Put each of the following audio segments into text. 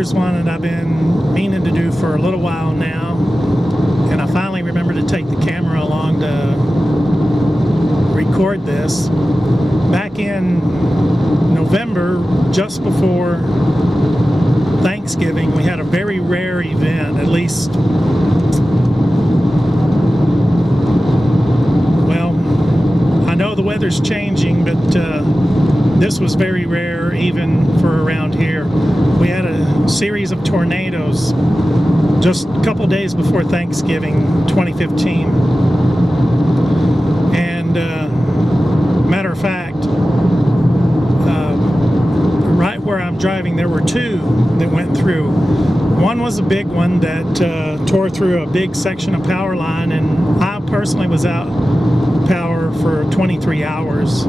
Here's one that I've been meaning to do for a little while now, and I finally remembered to take the camera along to record this. Back in November, just before Thanksgiving, we had a very rare event, at least, well, I know the weather's changing, but this was very rare even for around here. We had a series of tornadoes just a couple days before Thanksgiving 2015. And matter of fact, right where I'm driving, there were two that went through. One was a big one that tore through a big section of power line, and I personally was out power for 23 hours.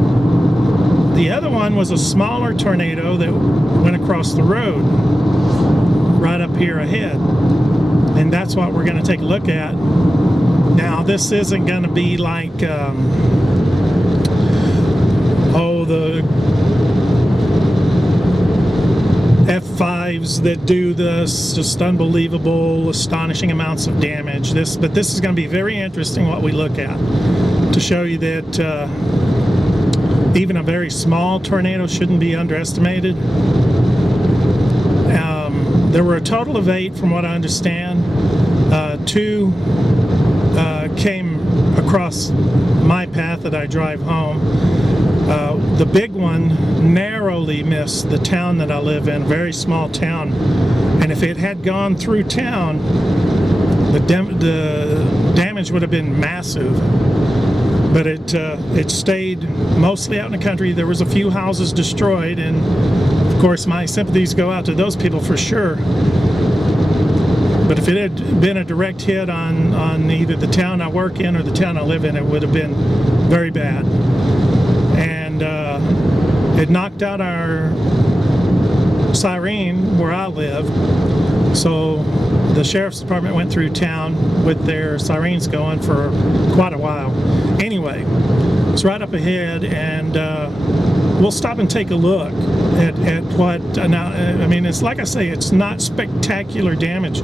The other one was a smaller tornado that went across the road right up here ahead, and that's what we're going to take a look at. Now, this isn't going to be like the F5s that do this just unbelievable, astonishing amounts of damage. But this is going to be very interesting what we look at, to show you that even a very small tornado shouldn't be underestimated. There were a total of 8 from what I understand. 2 came across my path that I drive home. The big one narrowly missed the town that I live in, a very small town. And if it had gone through town, the damage would have been massive. But it stayed mostly out in the country. There was a few houses destroyed, and of course my sympathies go out to those people for sure. But if it had been a direct hit on either the town I work in or the town I live in, it would have been very bad. And it knocked out our siren where I live. So the sheriff's department went through town with their sirens going for quite a while. Anyway, it's right up ahead, and we'll stop and take a look at what, now, I mean, it's like I say, it's not spectacular damage,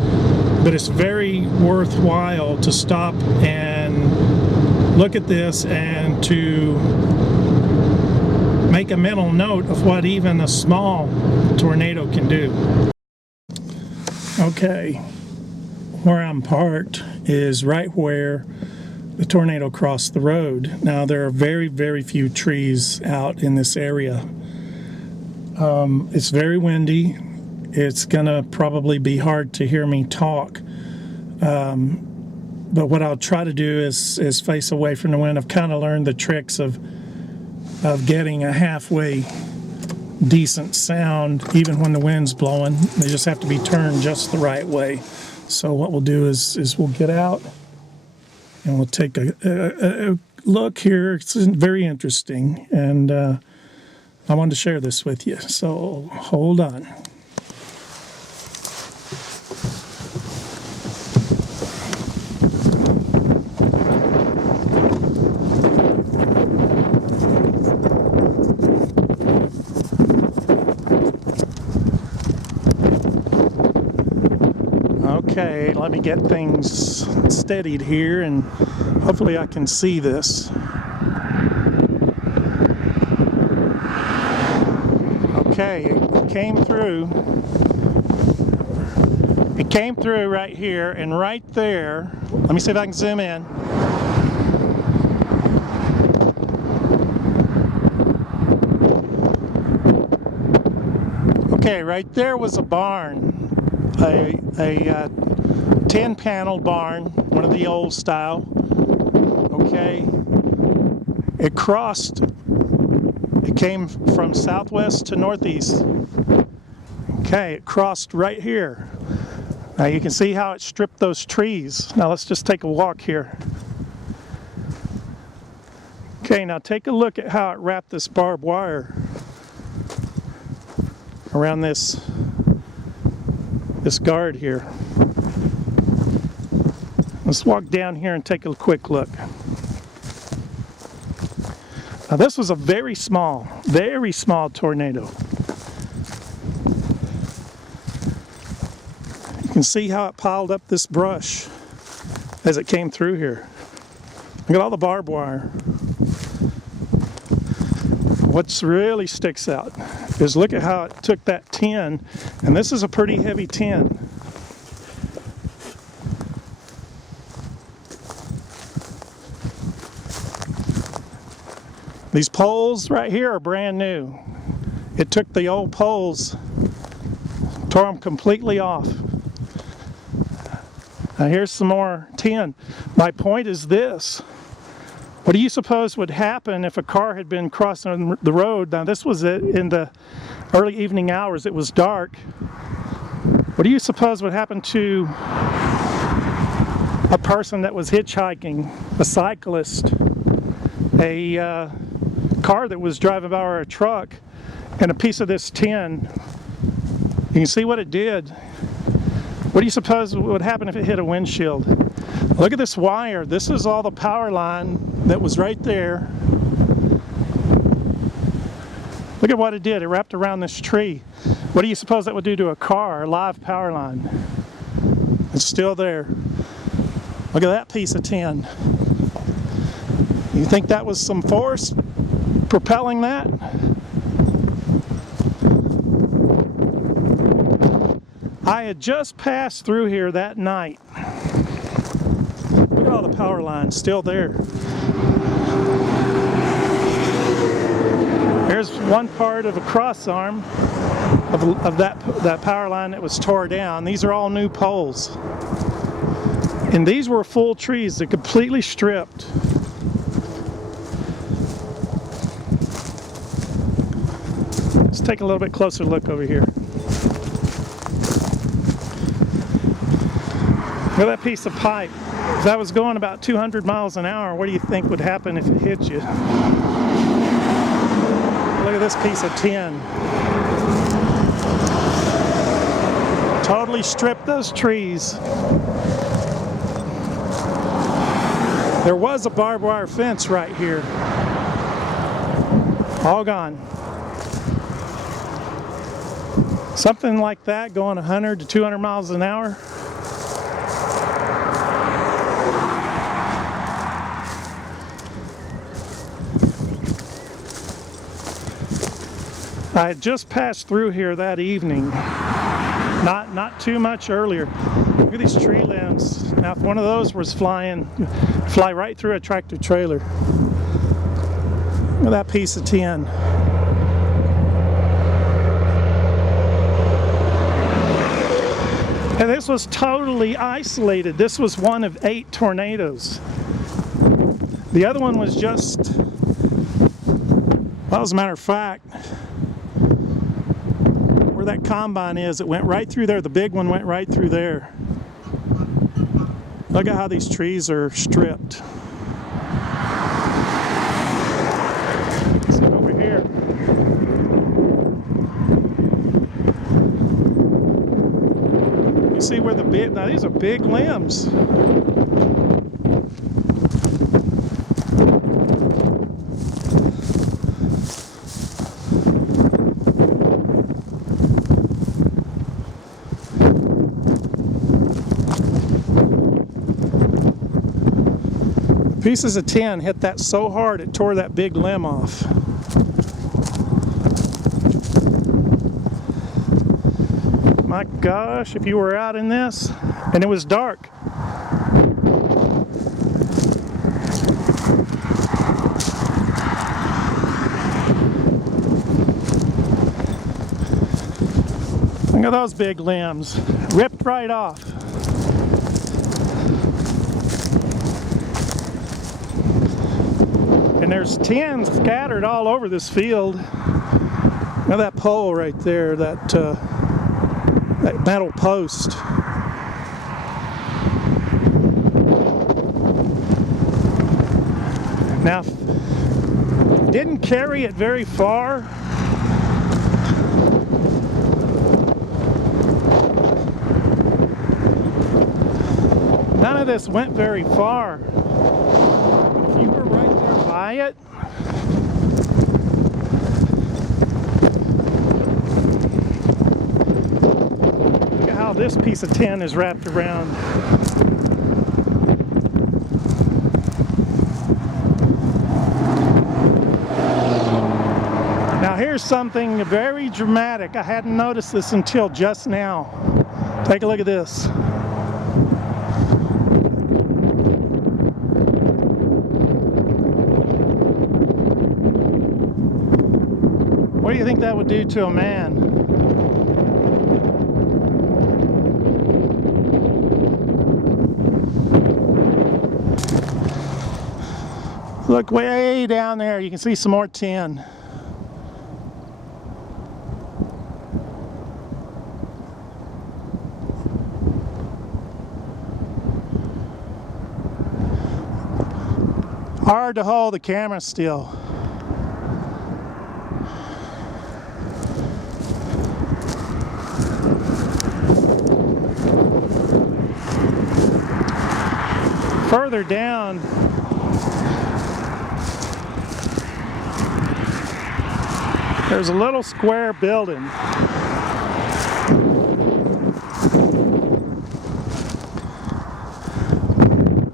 but it's very worthwhile to stop and look at this and to make a mental note of what even a small tornado can do. Okay, where I'm parked is right where the tornado crossed the road. Now, there are very, very few trees out in this area. It's very windy. It's gonna probably be hard to hear me talk. But what I'll try to do is face away from the wind. I've kind of learned the tricks of getting a halfway decent sound even when the wind's blowing. They just have to be turned just the right way. So what we'll do is we'll get out and we'll take a look here. It's very interesting, and I wanted to share this with you, so hold on. Okay, let me get things steadied here, and hopefully I can see this. Okay, it came through. It came through right here, and right there, let me see if I can zoom in. Okay, right there was a barn. A 10-panel barn, one of the old style. Okay, it came from southwest to northeast. Okay, it crossed right here. Now you can see how it stripped those trees. Now let's just take a walk here. Okay, now take a look at how it wrapped this barbed wire around this guard here. Let's walk down here and take a quick look. Now this was a very small tornado. can see how it piled up this brush as it came through here. Look at all the barbed wire. What's really sticks out is look at how it took that tin, and this is a pretty heavy tin. These poles right here are brand new. It took the old poles, tore them completely off. Now here's some more tin. My point is this. What do you suppose would happen if a car had been crossing the road? Now this was in the early evening hours. It was dark. What do you suppose would happen to a person that was hitchhiking, a cyclist, a car that was driving by, or a truck, and a piece of this tin? You can see what it did. What do you suppose would happen if it hit a windshield? Look at this wire. This is all the power line that was right there. Look at what it did. It wrapped around this tree. What do you suppose that would do to a car, a live power line? It's still there. Look at that piece of tin. You think that was some force propelling that? I had just passed through here that night. Look at all the power lines still there. There's one part of a cross arm of that power line that was tore down. These are all new poles. And these were full trees. They're completely stripped. Let's take a little bit closer look over here. Look at that piece of pipe. If that was going about 200 miles an hour, what do you think would happen if it hit you? Look at this piece of tin. Totally stripped those trees. There was a barbed wire fence right here. All gone. Something like that going 100 to 200 miles an hour. I had just passed through here that evening, not too much earlier. Look at these tree limbs. Now if one of those was fly right through a tractor trailer. Look at that piece of tin. And this was totally isolated. This was one of 8 tornadoes. The other one was just, well, as a matter of fact, where that combine is, it went right through there. The big one went right through there. Look at how these trees are stripped. Let's look over here. You see where the big, now these are big limbs. Pieces of tin hit that so hard it tore that big limb off. My gosh, if you were out in this and it was dark. Look at those big limbs, ripped right off. And there's tin scattered all over this field. Now that pole right there, that metal post. Now, didn't carry it very far. None of this went very far. If you were right there by it, look at how this piece of tin is wrapped around. Now here's something very dramatic. I hadn't noticed this until just now. Take a look at this. What do you think that would do to a man? Look way down there, you can see some more tin. Hard to hold the camera still. Further down, there's a little square building.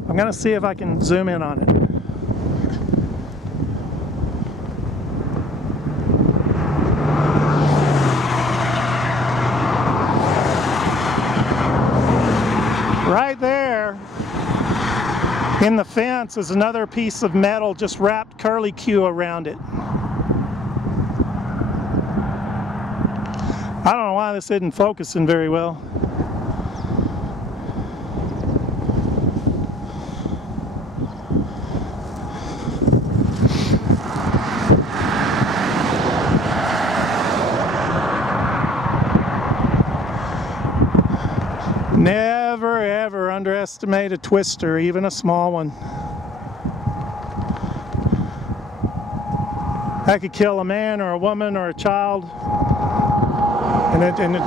I'm going to see if I can zoom in on it. Right there in the fence is another piece of metal just wrapped curlicue around it. I don't know why this isn't focusing very well. Never ever underestimate a twister, even a small one. That could kill a man or a woman or a child. And it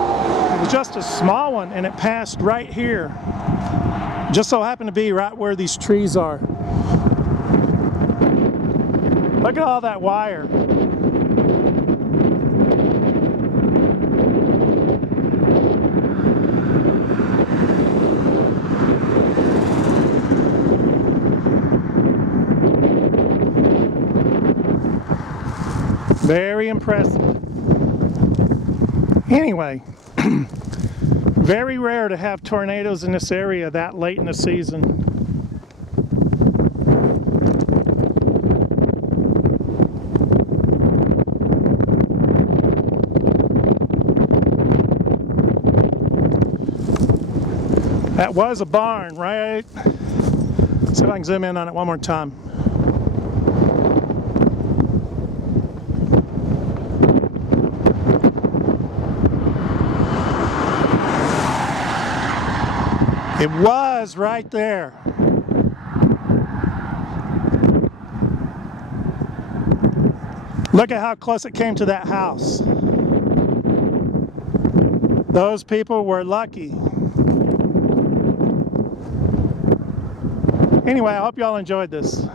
was just a small one, and it passed right here. Just so happened to be right where these trees are. Look at all that wire. Very impressive. Anyway, very rare to have tornadoes in this area that late in the season. That was a barn, right? See if I can zoom in on it one more time. It was right there. Look at how close it came to that house. Those people were lucky. Anyway, I hope y'all enjoyed this.